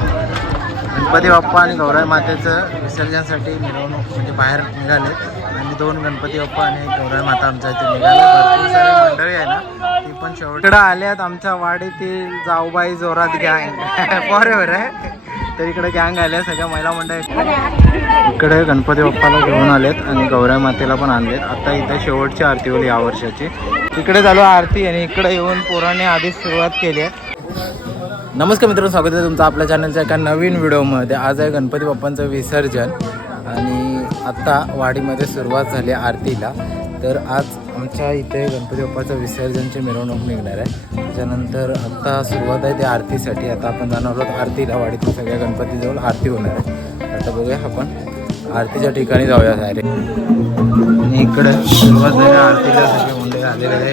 गणपती बाप्पा आणि गौराई मातेचं विसर्जनासाठी मिरवणूक म्हणजे बाहेर निघाले. दोन गणपती बाप्पा आणि एक गौराई माता आमच्या इथे निघाल्या. भरपूर सारी मंडळी आहे ना ती पण शेवटकडं आल्यात. आमच्या वाडीतील जाऊबाई जोरात गँग फॉरेवर आहे. तर इकडे गँग आल्या सगळ्या महिला मंडळ. इकडे गणपती बाप्पाला घेऊन आलेत आणि गौराई मातेला पण आणलेत. आता इथे शेवटची आरती होईल या वर्षाची. इकडे चालू आरती आणि इकडे येऊन पोरांनी आधीच सुरुवात केली आहे. नमस्कार मित्रांनो स्वागत आहे तुमचं आपल्या चॅनलच्या एका नवीन व्हिडिओमध्ये आज आहे गणपती बाप्पांचं विसर्जन आणि आत्ता वाडीमध्ये सुरुवात झाली आरतीला. तर आज आमच्या इथे गणपती बाप्पाचं विसर्जनची मिरवणूक निघणार आहे. त्याच्यानंतर आत्ता सुरुवात आहे त्या आरतीसाठी. आता आपण जाणार आहोत आरतीला. वाडीतील सगळ्या गणपतीजवळ आरती होणार आहे. आता बघूया आपण आरतीच्या ठिकाणी जाऊया डायरेक्ट आणि इकडे सुरुवात झाली आहे आरतीला. सगळे मुंडे झालेले आहे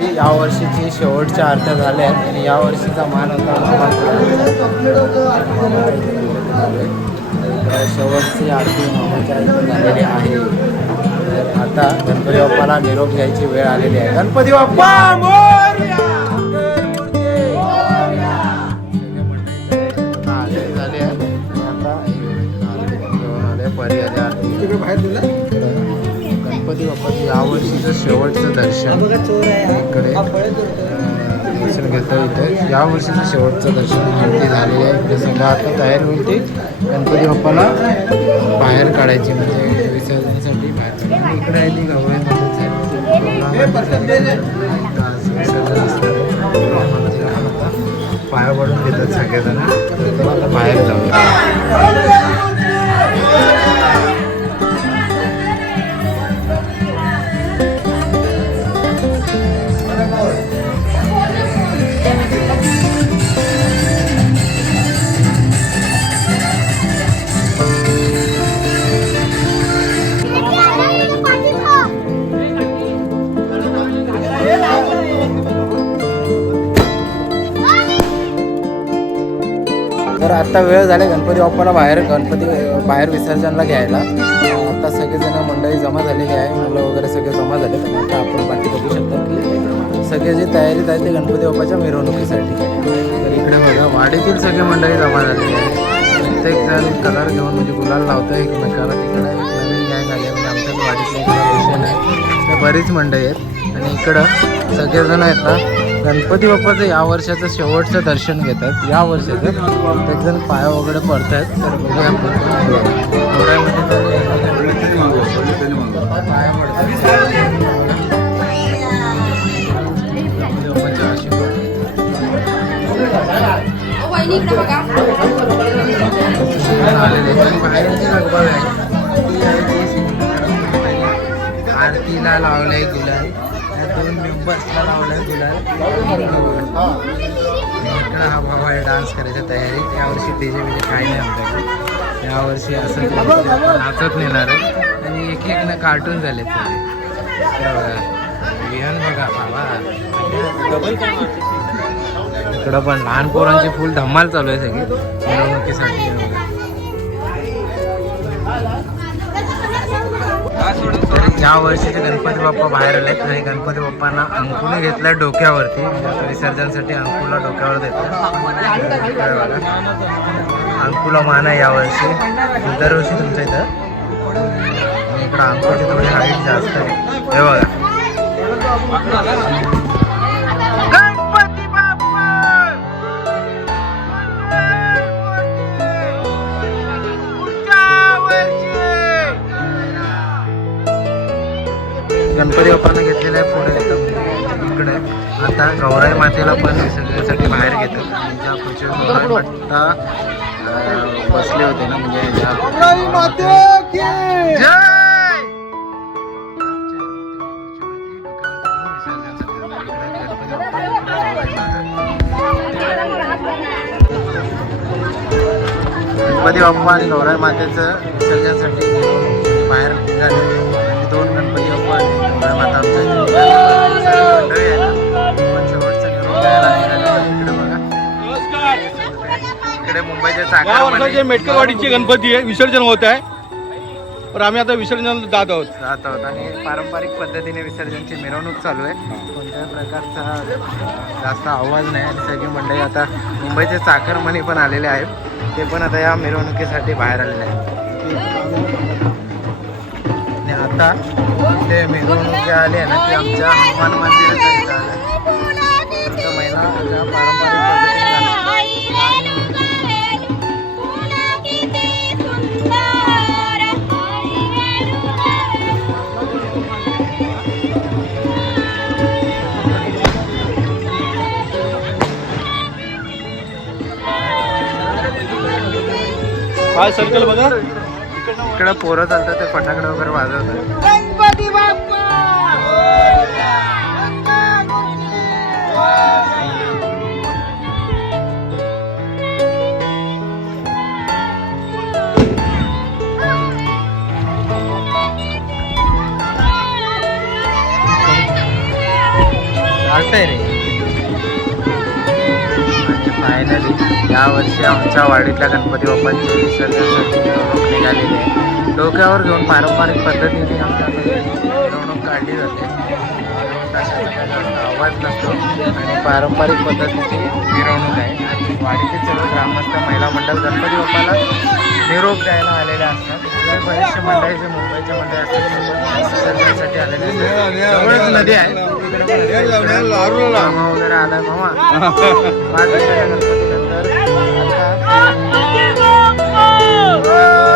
या वर्षीची शेवटच्या आरत्या झाल्या आहेत आणि या वर्षीचा मान होता शेवटची आरती मामाच्या झालेली आहे तर आता गणपती बाप्पाला निरोप घ्यायची वेळ आलेली आहे गणपती बाप्पा मोरया! यावर्षीचं शेवटचं दर्शन इकडे दर्शन घेतो इथे. या वर्षीचं शेवटचं दर्शन आरती झालेली आहे. इकडे सगळं आता तयार होईल ती. गणपती बाप्पाला बाहेर काढायची म्हणजे विसर्जनासाठी बाहेर इकडे आहे ती. आता पाया पडून घेतात सगळेजण. बाहेर जाऊया. तर आत्ता वेळ झाला गणपती बाप्पाला बाहेर गणपती बाहेर विसर्जनला घ्यायला. आत्ता सगळेजण मंडळी जमा झालेली आहे मुलं वगैरे सगळे जमा झाले तर आता आपण पाठी बघू शकतो. की सगळे जे तयारीत आहे ते गणपती बाप्पाच्या मिरवणुकीसाठी. तर इकडे बघा वाडीतील सगळे मंडळी जमा झालेली आहे प्रत्येक जण कलर घेऊन म्हणजे गुलाल लावतो एकमेकाला तिकडे. एक नवीन गँग आली आहे म्हणजे आमच्याच वाडीतली बरीच मंडळी आहेत. आणि इकडं सगळेजण आहेत ना गणपती बाप्पाचं या वर्षाचं शेवटचं दर्शन घेतात. या वर्षाचं. प्रत्येक जण पाया वगैरे पडतात तर बघूया. तर पाया पडतात आहे आरतीला लावलंय गुलाल. दोन मेंबर्सला लावलंय तुला हा भाव आहे डान्स करायच्या तयारी. यावर्षी डीजे म्हणजे काय नाही आमच्याकडे. यावर्षी असं नाचत नेणार आहे. आणि एक एक ना कार्टून झाले सगळे बघा. विहान बघा बाबा. इकडं पण लहान पोरांची फुल धमाल चालू आहे सगळी. मिरवणुकीसाठी. या वर्षीचे गणपती बाप्पा बाहेर आले आणि गणपती बाप्पांना अंकुने घेतलं डोक्यावरती विसर्जनसाठी अंकुला डोक्यावर देतात अंकुला मान आहे यावर्षी दरवर्षी तुमच्या इथं. इकडं अंकुची थोडी हाईट जास्त आहे. हे बघा. आता गौराई मातेला पण विसर्जनासाठी बाहेर घेतात. ज्या पुढचे गौराई माता अं, बसले होते ना म्हणजे! गणपती बाप्पा आणि गौराई मातेचं विसर्जनासाठी बाहेर निघाले. या वर्षाचे मेटकरवाडीचे गणपती आहे विसर्जन होत आहे. तर आम्ही आता विसर्जन जात आहोत. जात आहोत आणि पारंपरिक पद्धतीने विसर्जनची मिरवणूक चालू आहे. कोणत्याही प्रकारचा जास्त आवाज नाही आणि सगळी मंडळी आता मुंबईचे चाकरमणी पण आलेले आहेत. ते पण आता या मिरवणुकीसाठी बाहेर आलेले आहेत. आणि आता ते मिरवणूक जे आले आहे ना ते आमच्या हनुमान मंदिरात आमच्या महिला पारंपरिक हा सर्कल बघा? इकडं पोरं चालतात ते फटाकडे वगैरे वाजवतात. गणपती रे. फायनली यावर्षी आमच्या वाडीतल्या गणपती बाप्पांची विसर्जनासाठी मिरवणूक निघालेली आहे. डोक्यावर घेऊन पारंपरिक पद्धतीने आमच्याकडे मिरवणूक काढली जाते. आवाज नसतो आणि पारंपरिक पद्धतीची मिरवणूक आहे. आणि वाडीतील सर्व ग्रामस्थ महिला मंडळ गणपती बाप्पाला निरोप द्यायला आलेले असतात. बरेचसे मंडळी जे मुंबईचे मंडळी असतात आलेले असतात. नदी आहे. मामा वगैरे आलाय मामा पाच वर्षाच्या गणपतीनंतर आता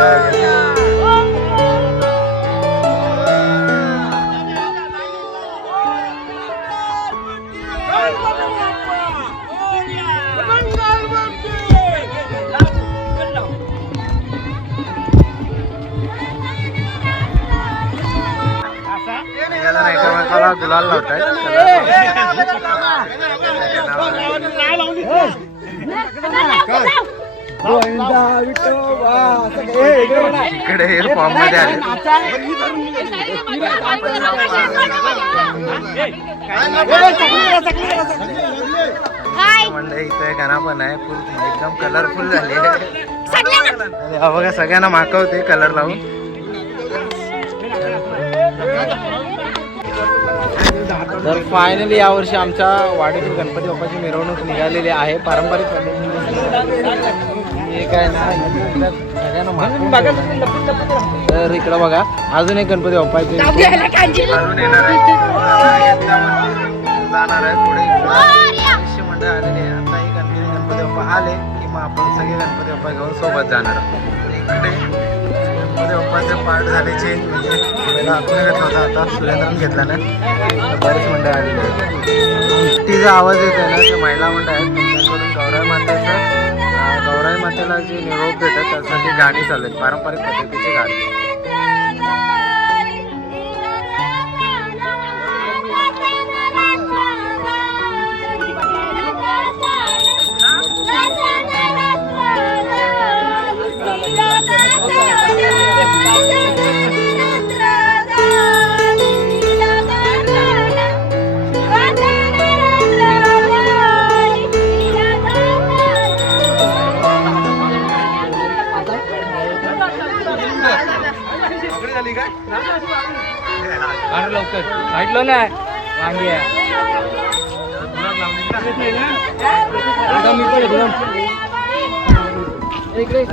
एकामेकाला गुलाल लावतायत इकडे हे फॉर्ममध्ये आले मंडळी इथे गाणं पण आहे फुल एकदम कलरफुल झाले हा बघा सगळ्यांना माकवते कलर लावून तर फायनली यावर्षी आमच्या वाडीतील गणपती बाप्पाची मिरवणूक निघालेली आहे. पारंपरिक पद्धतीने हे काय ना. तर इकडं बघा अजून एक गणपती बाप्पाचे. घालून येणार आहे. जाणार आहे मंडळ आलेले आता हे गणपती गणपती बाप्पा आले की मग आपण सगळे गणपती बाप्पा घेऊन सोबत जाणार इकडे. मध्ये पप्पाचे पार्ट झाले चेंज म्हणजे पहिला आपण घेतला होता आता. सुरेंद्रन घेतला ना बरेच मंडळ आलेले आहेत. तिचा आवाज येत आहे ना ते महिला मंडळ आहेत. त्यांच्याकडून गौराई मातेचं गौराई मातेला जे निरोप देतात त्यासाठी गाणी चालू आहेत. पारंपरिक पद्धतीची गाणी. साईडला नाही वांगी इकडं.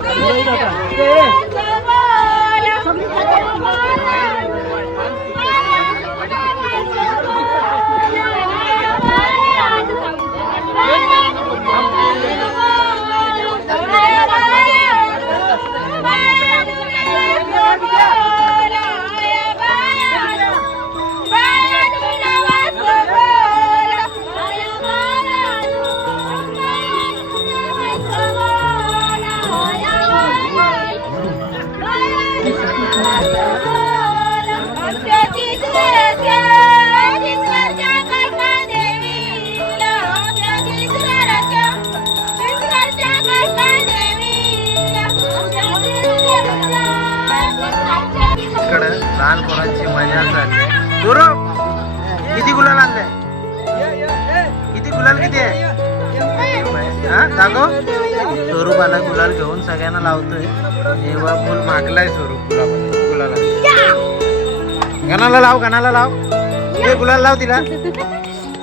ते गुलाल लाव तिला.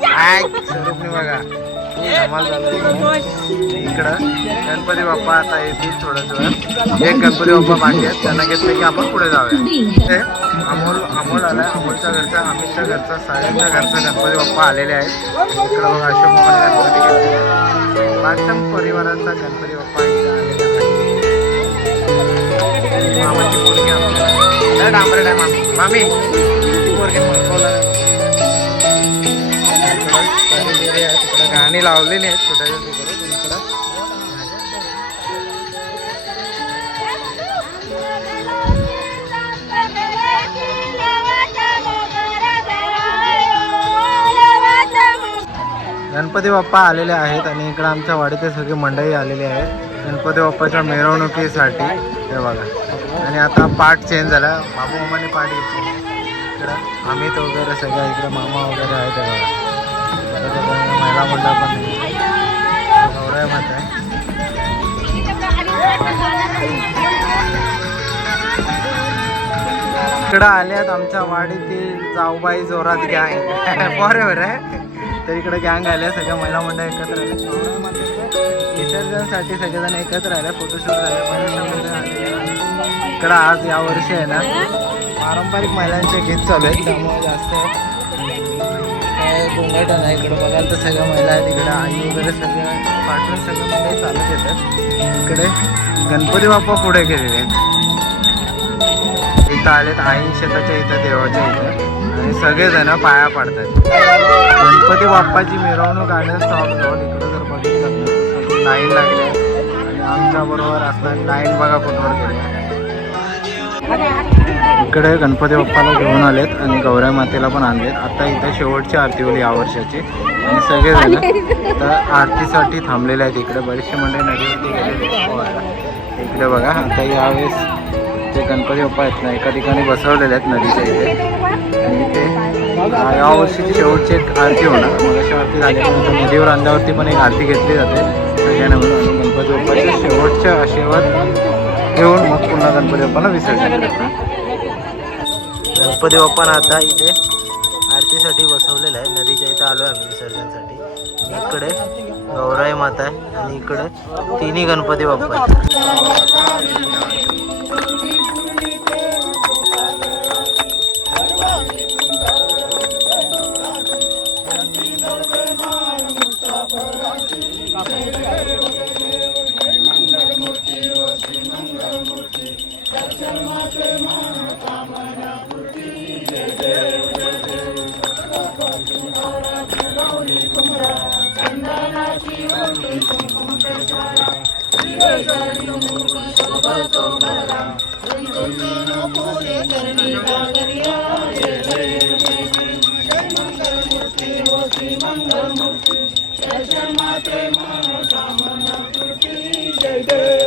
काय स्वरूपने बघा. इकडं. गणपती बाप्पा आता येतील थोडं थोडं एक गणपती बाप्पा बाकी आहेत. त्यांना घेतलं की आपण पुढे जाऊया. अमोल अमोल आलाय. अमोलच्या घरचा अमितच्या घरचा साहेबच्या घरचा गणपती बाप्पा आलेले आहेत. इकडं बघा अशोक गणपती घेतले पाचम परिवाराचा गणपती बाप्पा इथं आलेला आहे. मामाची पोरगी आमची. आहे मामी. मामी पोरगी आणि लावलेली आहेत छोट्या छोट्या इकडं गणपती बाप्पा आलेले आहेत आणि इकडं आमच्या वाडीचे सगळी मंडळी आलेली आहेत. गणपती बाप्पाच्या मिरवणुकीसाठी हे बघा. आणि आता पार्ट चेंज झाला. बाबू मामाने पार्ट घेतली. इकडं अमित वगैरे सगळं इकडं मामा वगैरे आहेत हे बघा. महिला मंडळ पण आहे इकडं आल्यात आमच्या वाडीतील जाऊबाई जोरात गँग बरोबर आहे तर इकडे गँग आल्या सगळ्या महिला मंडळ एकत्र आल्या. विसर्जनसाठी सगळेजण एकत्र आले फोटोशूट झाले आले. इकडं आज या वर्षी आहे ना पारंपरिक महिलांचे गीत चालू आहेत त्यामुळे जास्त गोंगाट आहे. इकडं बघाल तर सगळ्या महिला आहेत. इकडं आई वगैरे सगळ्या पाठवून सगळं मंडळ चालत येतात इकडे गणपती बाप्पा पुढे गेलेले आहेत. इथं आलेत आई शेताच्या इथं देवाच्या इथं. आणि सगळेजण पाया पडतात गणपती बाप्पाची मिरवणूक आल्या स्टॉप जाऊन इकडं जर बघितलं लाईन लागले. आणि आमच्याबरोबर असणार लाईन बघा कुठवर गेले. इकडे गणपती बाप्पाला घेऊन आलेत आणि गौऱ्या मातेला पण आणलेत. आता इथं शेवटची आरती होती या वर्षाची. आणि सगळेजण तर आरतीसाठी थांबलेले आहेत इकडे. बरेचसे मंडळी नदीवरती गेलेले पोहायला. इकडे बघा आता यावेळेस ते गणपती बाप्पा आहेत ना एका ठिकाणी बसवलेले आहेत नदीच्या इथे. आणि आ, या वर्षीची शेवटची एक आरती होणार. मग अशी आरती झाल्यानंतर नदीवर आणल्यावरती पण एक आरती घेतली जाते. सगळ्यांना आणि गणपती बाप्पाच्या शेवटच्या आशीर्वाद. घेऊन मग पुन्हा गणपती बाप्पाला विसर्जन करतो. गणपती बाप्पानं आता इथे आरतीसाठी बसवलेलं आहे. नदीच्या इथे आलो आहे आम्ही विसर्जनसाठी. इकडे गौराई माता आहे आणि इकडे तिन्ही गणपती बाप्पा आहेत शंकरा हरती ओ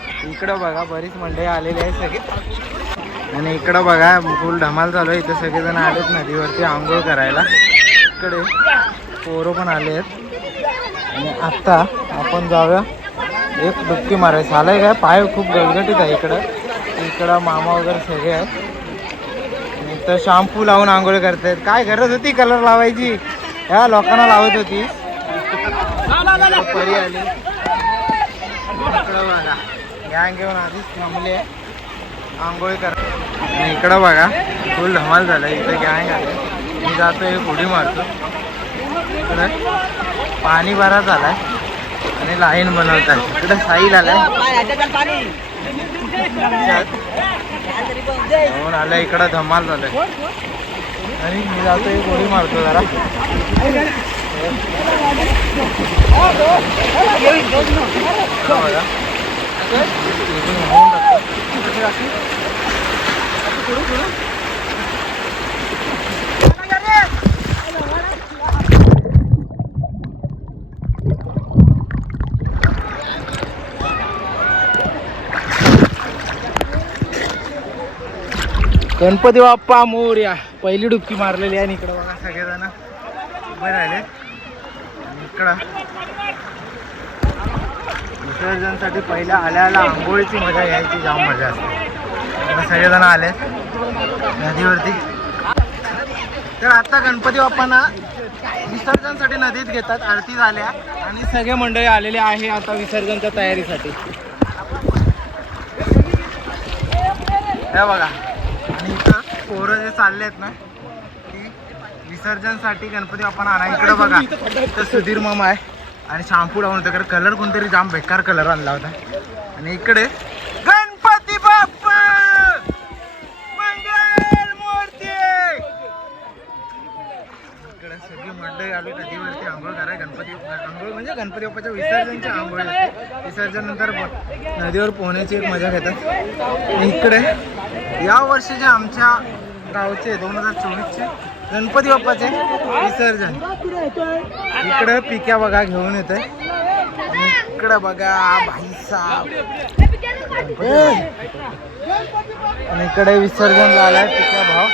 इकडं बघा बरीच मंडळी आलेली आहे सगळे. आणि इकडं बघा फुल धमाल चालू आहे. इथे सगळेजण आलेत नदीवरती आंघोळ करायला. इकडे पोरं पण आले आहेत. आणि आत्ता आपण जाऊया. एक डुबकी मारायचं. आलंय काय? पाय खूप गलगटीत आहे इकडं. इकडं मामा वगैरे सगळे आहेत. आणि इथं शॅम्पू लावून आंघोळ करतायत. काय गरज होती कलर लावायची? ह्या लोकांना लावत होती परी आली. इकडं बघा. गँग घेऊन आधीच थांबले. आंघोळी कर आणि इकडं बघा फुल धमाल झाला. इथं गँग आले मी जातो एक उडी मारतो. इकडं पाणी बरा झालाय. आणि लाईन बनवतात इकडं साईल आलाय. जाऊन आलं इकडं धमाल झालंय. आणि मी जातो एक उडी मारतो जरा. बघा. इकडून होऊन टाकतो. गणपती बाप्पा मोर्या पहिली डुबकी मारलेली आहे आणि इकडं बघा सगळेजण उभे राहिले इकडं विसर्जनसाठी पहिल्या आल्याला आंघोळीची मजा यायची जाम मजा असते. आता सगळेजण आले. नदीवरती. तर आत्ता गणपती बाप्पांना विसर्जनसाठी नदीत घेतात आरती झाल्या. आणि सगळे मंडळी आलेले आहे आता विसर्जनच्या तयारीसाठी. हे बघा. आणि इथं पोरं जे चालले आहेत ना की विसर्जनसाठी गणपती बाप्पांना आणा. इकडं बघा. इथं सुधीर मामा आहे. आणि शॅम्पू लावून होतं कारण कलर कोणतरी जाम बेकार कलर आणला होता. आणि इकडे गणपती बाप्पा! मंगल मूर्ती! इकडे सगळी मंडळी आली नदीवरती आंघोळ करा गणपती आंघोळ म्हणजे गणपती बाप्पाच्या विसर्जनची आंघोळ. असते विसर्जन नंतर नदीवर पोहण्याची एक मजा घेतात. इकडे या वर्षीचे आमच्या गावचे दोन हजार चोवीसचे गणपती बाप्पाचे विसर्जन. इकडे पिक्या बघा घेऊन येते आणि इकडे बघा भाई साहेब आणि इकडे विसर्जन झालंय पिक्या भाव.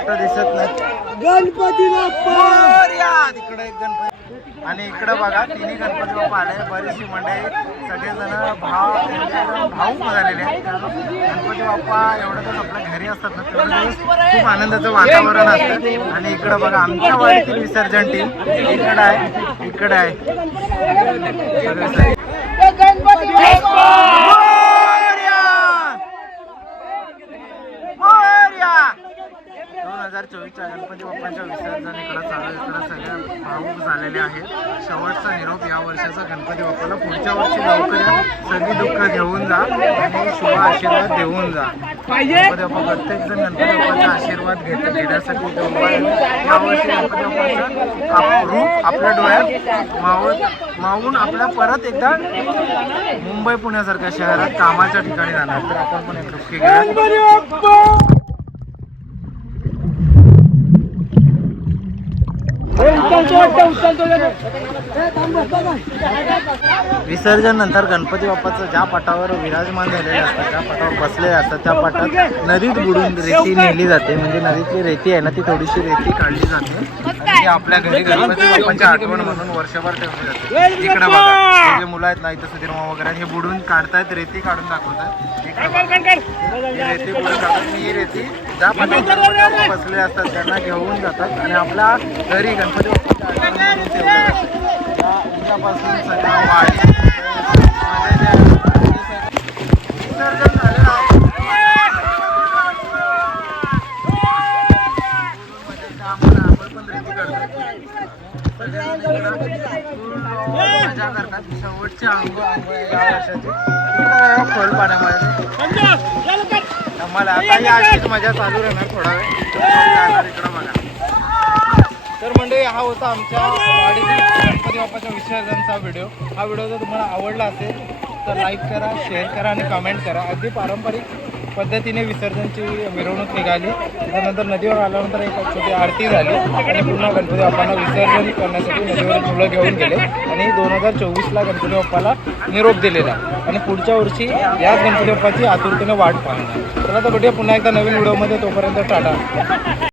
इकडे दिसत नाही गणपती! तिकडे एक गणपती. आणि इकडं बघा तिन्ही गणपती बाप्पा आले बरीचशी मंडळी सगळेजण भाव भाऊ झालेले आहेत. गणपती बाप्पा एवढं तर आपल्या घरी असतात ना तेवढं खूप आनंदाचं वातावरण असतं. आणि इकडं बघा आमच्या वाडीतील विसर्जन टीम इकडं आहे इकडं आहे सगळे सगळे. मोरया! मोरया! दोन हजार चोवीसच्या गणपती बाप्पांच्या विसर्जन इकडं चालू आहे. इकडं सगळे भाऊक झालेले आहेत शेवटचा निरोप या वर्षाचा गणपती बाप्पाला पुढच्या वर्षी लवकर या. सगळी दुःख घेऊन जा आणि शुभ आशीर्वाद देऊन जा गणपती बाप्पा प्रत्येक जण गणपती बाप्पाचा आशीर्वाद घेत घेण्यासाठी आहे. यावर्षी गणपती बाप्पाचं रूप आपल्या डोळ्यात मावळ मावून आपल्या परत एकदा मुंबई पुण्यासारख्या शहरात कामाच्या ठिकाणी जाणार तर आपण पण एक घेऊया विसर्जन नंतर गणपती बाप्पाचं ज्या पटावर विराजमान झालेले असतात त्या पटावर बसलेले असतात त्या पटात नदीत बुडून रेती नेली जाते. म्हणजे नदीतली रेती आहे ना ती थोडीशी रेती काढली जाते. आणि ती आपल्या घरी गणपती बाप्पांची आठवण म्हणून वर्षभर ठेवली जाते. तिकडे बघा जे मुलं आहेत ना इथं सुधीर वगैरे हे बुडून काढतायत रेती काढून दाखवतात रेती रेती ज्या पटावर बसले असतात त्यांना घेऊन जातात आणि आपला घरी गणपती बाप्पाच्या आठवण म्हणून ठेवले मजा करतात खोल पाण्यामध्ये आम्हाला आता या अशीच मजा चालू राहणार थोडा वेळ इकडं बघा तर म्हणजे हा होता आमच्या वाडीतील गणपती बाप्पाच्या विसर्जनचा व्हिडिओ हा व्हिडिओ जर तुम्हाला आवडला असेल तर लाईक करा शेअर करा आणि कमेंट करा. अगदी पारंपरिक पद्धतीने विसर्जनची मिरवणूक निघाली. त्यानंतर नदीवर आल्यानंतर एक छोटी आरती झाली. आणि पुन्हा गणपती बाप्पांना विसर्जन करण्यासाठी नदीवर मुलं घेऊन गेले. आणि दोन हजार चोवीसला गणपती बाप्पाला निरोप दिलेला. आणि पुढच्या वर्षी याच गणपती बाप्पाची आतुरतेने वाट पाहणार. चला तर भेटूया पुन्हा एकदा नवीन व्हिडिओमध्ये. तोपर्यंत टाटा.